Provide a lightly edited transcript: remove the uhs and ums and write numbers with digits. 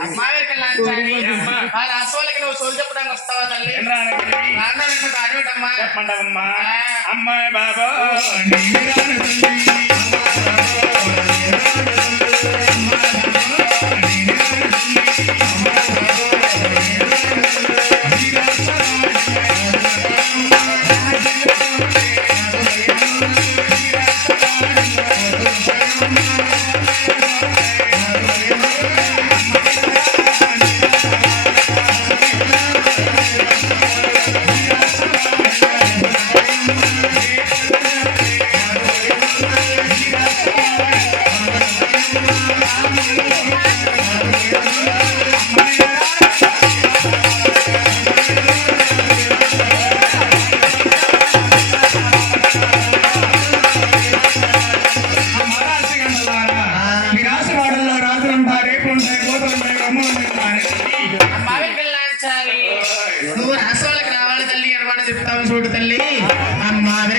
అమ్మాయి రాసోళ్ళకి నువ్వు సోలు చెప్పడానికి వస్తావా తల్లి? చెప్పండమ్మా. అమ్మాయి బాబా నువ్వు రాసోళ్ళకి రావాలి తల్లి అనమాట చెప్తావు చూడు తల్లి.